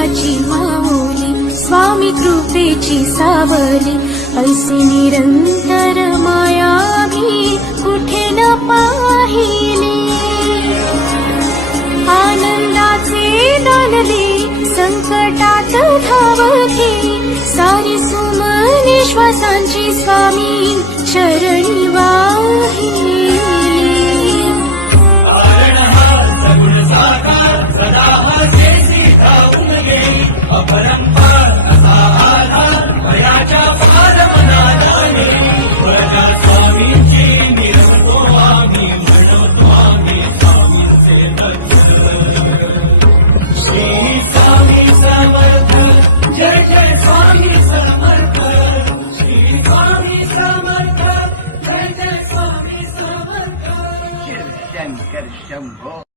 देवाची माऊली, स्वामी कृपेची सावली, ऐसी निरंतर माया मी कुठे न पाहिली. आनंदाचे दान दे, संकटात धाव घे, सारी सुमने श्वासांची स्वामी चरणी वाहिली.